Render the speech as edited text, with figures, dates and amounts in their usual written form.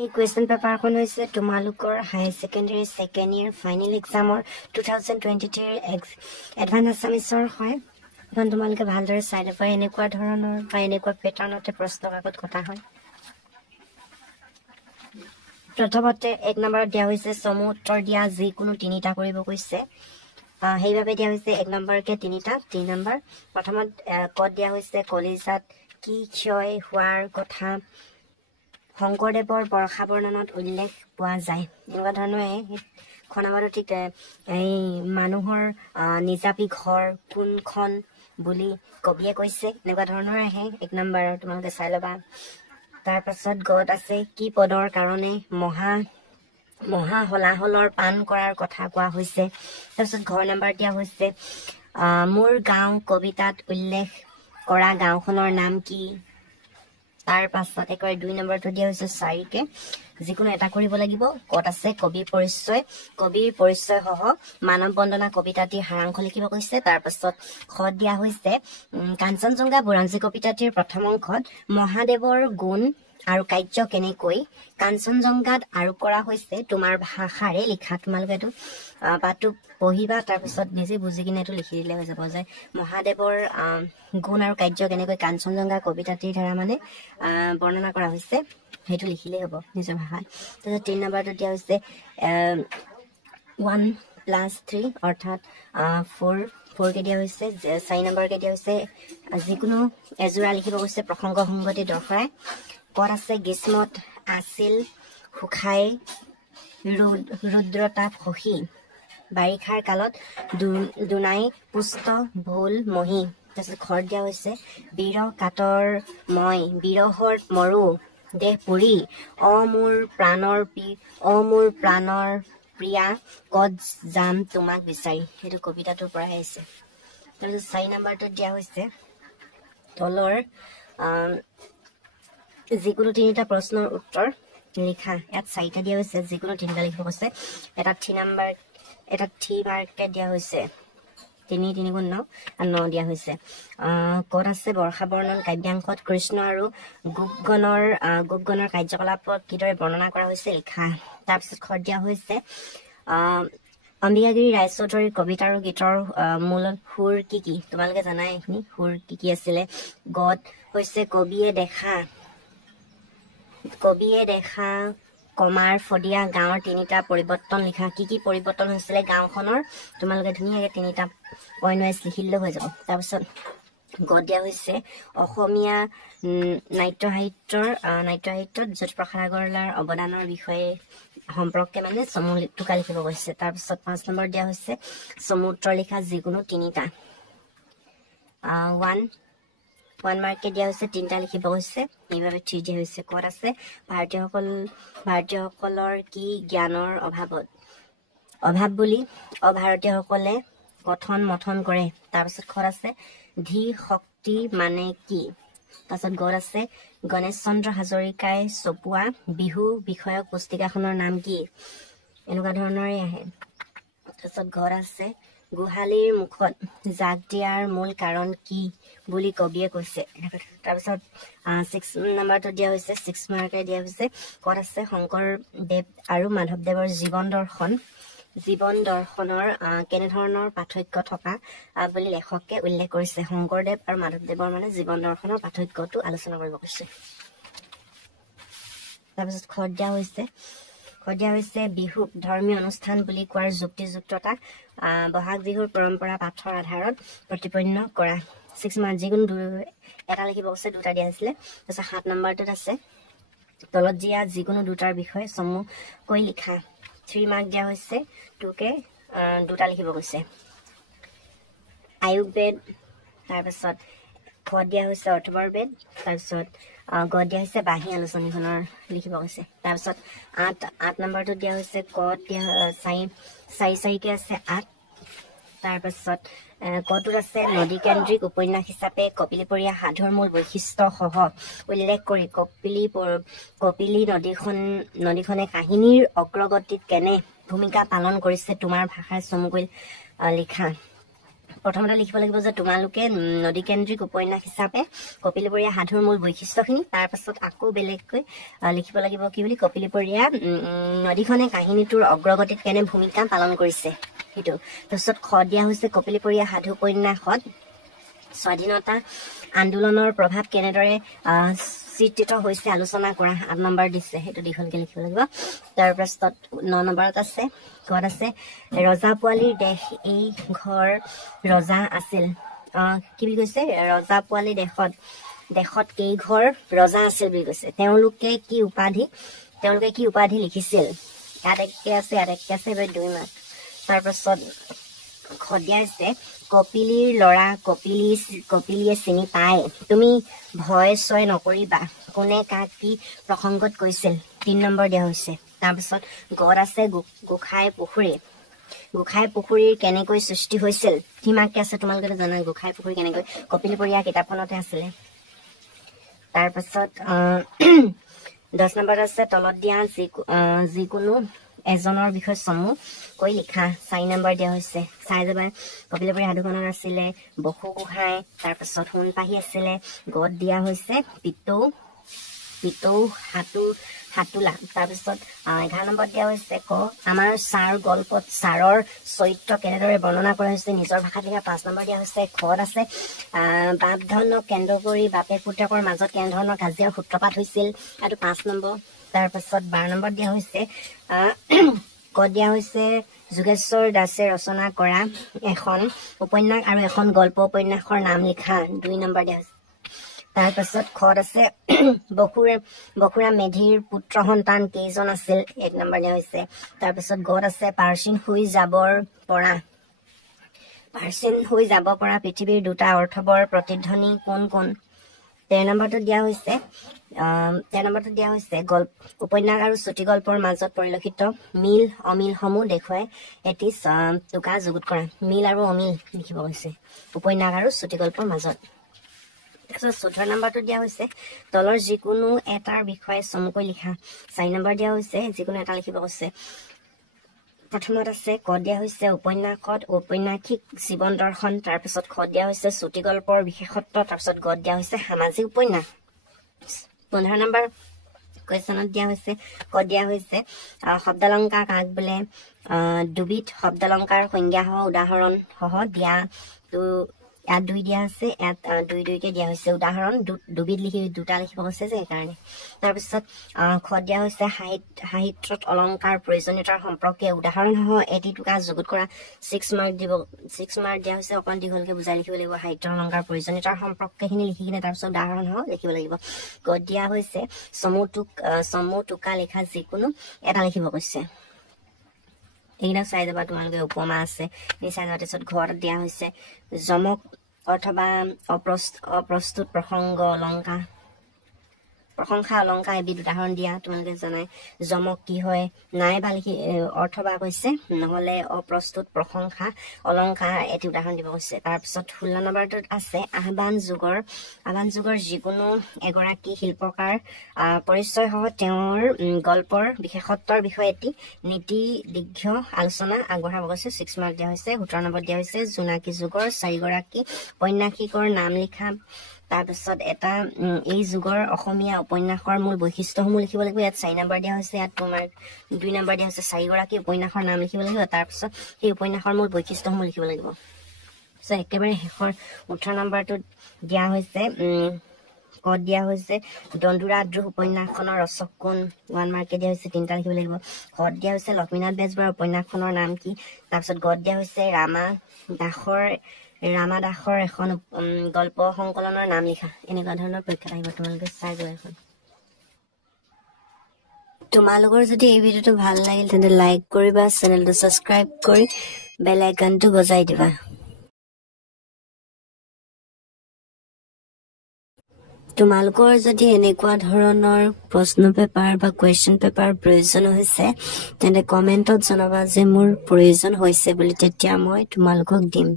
এই কুৱেশ্যন পেপাৰখন হৈছে তোমালোকৰ higher secondary second year final এক্সামৰ 2023 এডভান্স আছামিছৰ হয়। এখন তোমালোকে ভালদৰে চাই ল'বা। এনেকুৱা ধৰণৰ বা এনেকুৱা পেটাৰ্ণতে প্ৰশ্ন কাকত কটা হয়। প্ৰথমতে 1 নম্বৰত দিয়া হৈছে চমু উত্তৰ দিয়া যিকোনো 3টা কৰিব কৈছে। সেইবাবে দিয়া হৈছে 1 নম্বৰকে 3টা। 3 নম্বৰ প্ৰথমত কত দিয়া হৈছে কলিজাত কি ক্ষয় হোৱাৰ কথা শংকৰদেৱৰ বৰ্ষা বৰ্ণনত উল্লেখ পোৱা যায়। এনেকুৱা ধৰণৰ খনাবাৰো ঠিক এই মানুহৰ নিজাপি ঘৰ কোনখন বুলি কবিয়ে কৈছে। এনেকুৱা ধৰণৰ আহে 1 নম্বৰ তোমালোকে চাই ল'বা। তাৰ পাছত গত আছে কি পদৰ কাৰণে মহা হলাহলৰ পান কৰাৰ কথা কোৱা হৈছে। তাৰপিছত ঘৰ নম্বৰ দিয়া হৈছে মোৰ গাঁও কবিতাত উল্লেখ কৰা গাঁওখনৰ নাম কি। তাৰ পাছত একেবাৰে 2 নম্বৰটো দিয়া হৈছে 4কে যিকোনো এটা কৰিব লাগিব। কত আছে কবিৰ পৰিচয় সহ মানৱ বন্দনা কবিতাটিৰ সাৰাংশ লিখিব কৈছে। তাৰ পাছত খ দিয়া হৈছে কাঞ্চনজংঘা বুৰঞ্জী কবিতাটিৰ প্ৰথম অংশত মহাদেৱৰ গুণ আৰু কাৰ্য কেনেকৈ কাঞ্চনজংঘাত আৰোপ কৰা হৈছে তোমাৰ ভাষাৰে লিখা। তোমালোকে এইটো পাঠটো পঢ়িবা, তাৰপিছত নিজে বুজি কিনে এইটো লিখি দিলে হৈ যাব যে মহাদেৱৰ গুণ আৰু কাৰ্য কেনেকৈ কাঞ্চনজংঘা কবিতাটিৰ দ্বাৰা মানে বৰ্ণনা কৰা হৈছে সেইটো লিখিলেই হ'ব নিজৰ ভাষাত। তাৰপিছত 3 নম্বৰটো দিয়া হৈছে 1+3 অৰ্থাৎ 4কে দিয়া হৈছে। 4 নম্বৰকে দিয়া হৈছে যিকোনো এযোৰা লিখিব কৈছে প্ৰসংগ সংগতি দৰ্শাই। কত আছে গ্ৰীষ্মত আছিল শুকাই ৰুদ্ৰতাপ সখী বাৰিষাৰ কালত দুনাই পুষ্ট ভোল মহি। তাৰপিছত ঘৰ দিয়া হৈছে বীৰ কাতৰ মই বিৰহত মৰো দেহ পুৰি মোৰ প্ৰাণৰ প্ৰিয়া কত যাম তোমাক বিচাৰি। সেইটো কবিতাটোৰ পৰাই আহিছে। তাৰপিছত 4 নম্বৰটোত দিয়া হৈছে তলৰ যিকোনো 3টা প্ৰশ্নৰ উত্তৰ লিখা। ইয়াত 4টা দিয়া হৈছে যিকোনো 3টা লিখিব কৈছে। এটা 3 মাৰ্কে দিয়া হৈছে 3 3 গুণ 9 আৰু 9 দিয়া হৈছে। কত আছে বৰ্ষা বৰ্ণন কাব্যাংশত কৃষ্ণ আৰু গোপগণৰ কাৰ্যকলাপত কিদৰে বৰ্ণনা কৰা হৈছে লিখা। তাৰপিছত খৰ দিয়া হৈছে অম্বিকাগিৰি ৰায়চৌধুৰীৰ কবিতা আৰু গীতৰ মূল সুৰ কি কি। তোমালোকে জানাই এইখিনি সুৰ কি আছিলে। গত হৈছে কবিয়ে দেখা কমাৰ ফদিয়া গাঁৱৰ 3টা পৰিৱৰ্তন লিখা। কি পৰিৱৰ্তন হৈছিলে গাঁওখনৰ তোমালোকে ধুনীয়াকে 3টা পইণ্ট ৱাইজ লিখিলেও হৈ যাব। তাৰপিছত গত দিয়া হৈছে অসমীয়া নাট্য সাহিত্যত জ্যোতিপ্ৰসাদ আগৰৱালাৰ অৱদানৰ বিষয়ে সম্পৰ্কে মানে চমু টোকা লিখিব কৈছে। তাৰপিছত 5 নম্বৰ দিয়া হৈছে চমু উত্তৰ লিখা যিকোনো 3টা। 1 মাৰ্কে দিয়া হৈছে 3টা লিখিব কৈছে। এইভাবে 3 দিয়া হৈছে। কত আছে ভাৰতীয়সকলৰ কি জ্ঞানৰ অভাৱ বুলি অভাৰতীয়সকলে কথন মথন কৰে। তাৰপিছত খত আছে ধী শক্তি মানে কি। তাৰপিছত গত আছে গণেশ চন্দ্ৰ হাজৰিকাই চপোৱা বিহু বিষয়ক পুস্তিকাখনৰ নাম কি। এনেকুৱা ধৰণৰে আহে। তাৰপিছত ঘৰ আছে গোহালিৰ মুখত জাক দিয়াৰ মূল কাৰণ কি বুলি কবিয়ে কৈছে। তাৰপিছত 6 নম্বৰটো দিয়া হৈছে 6 মাৰ্কে দিয়া হৈছে। কত আছে শংকৰদেৱ আৰু মাধৱদেৱৰ জীৱন দৰ্শনৰ কেনেধৰণৰ পাৰ্থক্য থকা বুলি লেখকে উল্লেখ কৰিছে। শংকৰদেৱ আৰু মাধৱদেৱৰ মানে জীৱন দৰ্শনৰ পাৰ্থক্যটো আলোচনা কৰিব কৈছে। তাৰপিছত খত দিয়া হৈছে বিহুক ধৰ্মীয় অনুষ্ঠান বুলি কোৱাৰ যুক্তিযুক্ততা বহাগ বিহুৰ পৰম্পৰা পাঠৰ আধাৰত প্ৰতিপন্ন কৰা। 6 মাৰ্ক যিকোনো এটা লিখিব কৈছে। 2টা দিয়া হৈছিলে। তাৰপিছত 7 নম্বৰটোত আছে তলত দিয়া যিকোনো 2টাৰ বিষয়ে চমুকৈ লিখা। 3 মাৰ্ক দিয়া হৈছে 2কে 2টা লিখিব কৈছে। আয়ুস বেদ। তাৰপিছত খত দিয়া হৈছে অৰ্থবৰ বেদ। তাৰপিছত গত দিয়া হৈছে বাঁহী আলোচনীখনৰ লিখিব কৈছে। তাৰপিছত 8 নম্বৰটোত দিয়া হৈছে কত দিয়া 4 আছে 8। তাৰপাছত কটোত আছে নদী কেন্দ্ৰিক উপন্যাস হিচাপে কপিলীপৰীয়া সাধুৰ মূল বৈশিষ্ট্য সহ উল্লেখ কৰি কপিলী নদীখনে কাহিনীৰ অগ্ৰগতিত কেনে ভূমিকা পালন কৰিছে তোমাৰ ভাষাৰ চমুকৈ লিখা। প্ৰথমতে লিখিব লাগিব যে তোমালোকে নদী কেন্দ্ৰিক উপন্যাস হিচাপে কপিলীপৰীয়া সাধুৰ মূল বৈশিষ্ট্যখিনি তাৰ পাছত আকৌ বেলেগকৈ লিখিব লাগিব কি বুলি কপিলীপৰীয়া নদীখনে কাহিনীটোৰ অগ্ৰগতিত কেনে ভূমিকা পালন কৰিছে সেইটো তাৰপিছত খ দিয়া হৈছে কপিলীপৰীয়া সাধু উপন্যাসত স্বাধীনতা আন্দোলনৰ প্ৰভাৱ কেনেদৰে চিত্ৰিত হৈছে আলোচনা কৰা ৮ নম্বৰ দিছে সেইটো দীঘলকে লিখিব লাগিব তাৰপাছত ৯ নম্বৰত আছে ক'ত আছে ৰজা পোৱালীৰ দেশ এই ঘৰ ৰজা আছিল কি বুলি কৈছে ৰজা পোৱালী দেশত কেই ঘৰ ৰজা আছিল বুলি কৈছে তেওঁলোকে কি উপাধি লিখিছিল ইয়াত একে আছে 2 মাৰ্ক তাৰপাছত খদিয়া আছে কপিলীৰ ল'ৰা কপিলীয়ে চিনি পায় তুমি ভয় ছয় নকৰিবা কোনে কাক কি প্ৰসংগত কৈছিল ৩ নম্বৰ দিয়া হৈছে তাৰপিছত গড় আছে গোখাই পুখুৰীৰ কেনেকৈ সৃষ্টি হৈছিল কিমাকে আছে তোমালোকে জানা গোখাই পুখুৰী কেনেকৈ কপিলীপৰীয়া কিতাপখনতে আছিলে তাৰপিছত 10 নম্বৰ আছে তলত দিয়া যিকোনো এজনৰ বিষয় চমু কৈ লিখা 4 নম্বৰ দিয়া হৈছে চাই যাবা কপিলীপৰীয়া সাধুখনত আছিলে বসু গোহাঁই তাৰপিছত সোণপাহি আছিলে গদ দিয়া হৈছে পিতৌ হাতুলা তাৰপিছত 11 নম্বৰ দিয়া হৈছে ক আমাৰ ছাৰ গল্পত ছাৰৰ চৰিত্ৰ কেনেদৰে বৰ্ণনা কৰা হৈছে নিজৰ ভাষাত লিখা 5 নম্বৰ দিয়া হৈছে খত আছে বাপ ধনক কেন্দ্ৰ কৰি বাপে পুতেকৰ মাজত কেনেধৰণৰ কাজিয়াৰ সূত্ৰপাত হৈছিল আৰু 5 নম্বৰ তাৰপাছত 12 নম্বৰ দিয়া হৈছে ক দিয়া হৈছে যোগেশ্বৰ দাসে ৰচনা কৰা এখন উপন্যাস আৰু এখন গল্প উপন্যাসৰ নাম লিখা 2 নম্বৰ দিয়া হৈছে তাৰপাছত খত আছে বখুৰা মেধিৰ পুত্ৰ সন্তান কেইজন আছিল 1 নম্বৰ দিয়া হৈছে তাৰপাছত গত আছে পাৰ্চিন হৈ যাব পৰা পৃথিৱীৰ দুটা অৰ্থবৰ প্ৰতিধ্বনি কোন 13 নম্বৰটো দিয়া হৈছে উপন্যাস আৰু চুটি গল্পৰ মাজত পৰিলক্ষিত মিল অমিলসমূহ দেখুৱাই এটি টোকা যুগুত কৰা মিল আৰু অমিল লিখিব কৈছে উপন্যাস আৰু চুটি গল্পৰ মাজত তাৰপিছত 14 নম্বৰটো দিয়া হৈছে তলৰ যিকোনো এটাৰ বিষয়ে চমুকৈ লিখা 4 নম্বৰ দিয়া হৈছে যিকোনো এটা লিখিব কৈছে প্ৰথমত আছে ক দিয়া হৈছে উপন্যাসত ঔপন্যাসিক জীৱন দৰ্শন তাৰপিছত খ দিয়া হৈছে চুটি গল্পৰ বিশেষত্ব তাৰপিছত গত দিয়া হৈছে সামাজিক উপন্যাস 15 নম্বৰ কুৱেশ্যনত দিয়া হৈছে ক দিয়া হৈছে শব্দালংকাৰ কাক বোলে দুবিধ শব্দালংকাৰ সংজ্ঞা সহ উদাহৰণ সহ দিয়া ইয়াত 2 দিয়া আছে ইয়াত 2কে দিয়া হৈছে উদাহৰণ দুবিধ দুটা লিখিব কৈছে যে সেইকাৰণে তাৰপিছত খ দিয়া হৈছে সাহিত্যত অলংকাৰ প্ৰয়োজনীয়তাৰ সম্পৰ্কে উদাহৰণ সহ এটি টোকা যুগুত কৰা 6 মাৰ্ক দিয়া হৈছে অকণ দীঘলকে বুজাই লিখিব লাগিব সাহিত্যৰ অলংকাৰ প্ৰয়োজনীয়তাৰ সম্পৰ্কেখিনি লিখি কিনে তাৰপিছত উদাহৰণ সহ লিখিব লাগিব গত দিয়া হৈছে চমু টোকা লিখা যিকোনো এটা লিখিব কৈছে এইটা চাই যাবা তোমালোকে উপমা আছে এই চাই যাবা তাৰপিছত ঘৰত দিয়া হৈছে যমক অথবা অপ্ৰস্তুত প্ৰশংসা অলংকাৰ এবিধ উদাহৰণ দিয়া তোমালোকে জানাই যমক কি হয় নাইবা লিখি অথবা কৈছে নহলে অপ্ৰস্তুত প্ৰশংসা অলংকাৰ এটি উদাহৰণ দিব কৈছে তাৰপিছত 16 নম্বৰটোত আছে আহ্বান যুগৰ যিকোনো এগৰাকী শিল্পকাৰ পৰিচয় সহ তেওঁৰ গল্পৰ বিশেষত্বৰ বিষয়ে এটি নীতি দীৰ্ঘ আলোচনা আগবঢ়াব কৈছে 6 মাৰ্ক দিয়া হৈছে 17 নম্বৰ দিয়া হৈছে জোনাকী যুগৰ 4 গৰাকী ঔপন্যাসিকৰ নাম লিখা তাৰপিছত এটা এই যুগৰ অসমীয়া উপন্যাসৰ মূল বৈশিষ্ট্যসমূহ লিখিব লাগিব ইয়াত 4 নম্বৰ দিয়া হৈছে ইয়াত তোমাৰ 2 নম্বৰ দিয়া হৈছে 4 গৰাকী উপন্যাসৰ নাম লিখিব লাগিব তাৰপিছত সেই উপন্যাসৰ মূল বৈশিষ্ট্যসমূহ লিখিব লাগিব সো একেবাৰে শেষৰ 18 নম্বৰটো দিয়া হৈছে কত দিয়া হৈছে দন্দুৰাদ্ৰুহ উপন্যাসখনৰ ৰচক কোন 1 মাৰ্কে দিয়া হৈছে 3টা লিখিব লাগিব কত দিয়া হৈছে লক্ষ্মীনাথ বেজবৰুৱাৰ উপন্যাসখনৰ নাম কি তাৰপিছত গত দিয়া হৈছে ৰামা দাসৰ এখন গল্প সংকলনৰ নাম লিখা এনেকুৱা ধৰণৰ পৰীক্ষা আহিব তোমালোকে চাই যোৱা এখন তোমালোকৰ যদি এই ভিডিওটো ভাল লাগিল তেন্তে লাইক কৰিবা চেনেলটো সাবস্ক্ৰাইব কৰি বেল আইকনটো বজাই দিবা তোমালোকৰ যদি এনেকুৱা ধৰণৰ প্ৰশ্ন পেপাৰ বা কুৱেশ্যন পেপাৰ প্ৰয়োজন হৈছে তেন্তে কমেন্টত জনাবা যে মোৰ প্ৰয়োজন হৈছে বুলি তেতিয়া মই তোমালোকক দিম